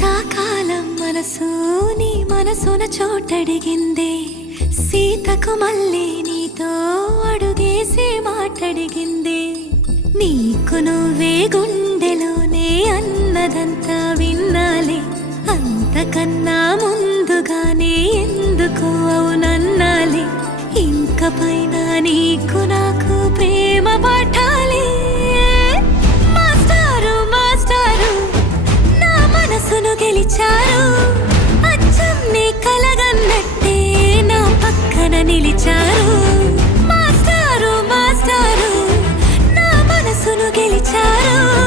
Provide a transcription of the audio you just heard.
శీతాకాలం మనసు నీ మనసున చోటడిగింది. సీతకు మళ్ళీ నీతో అడుగేసి మాటడిగింది. నీకు నువ్వే గుండెలోనే అన్నదంతా విన్నాలి. అంతకన్నా ముందుగానే ఎందుకు గెలిచారు అచ్చం కలగన్నట్టే నా పక్కన నిలిచారు. మాస్టారు మాస్టారు నా మనసును గెలిచారు.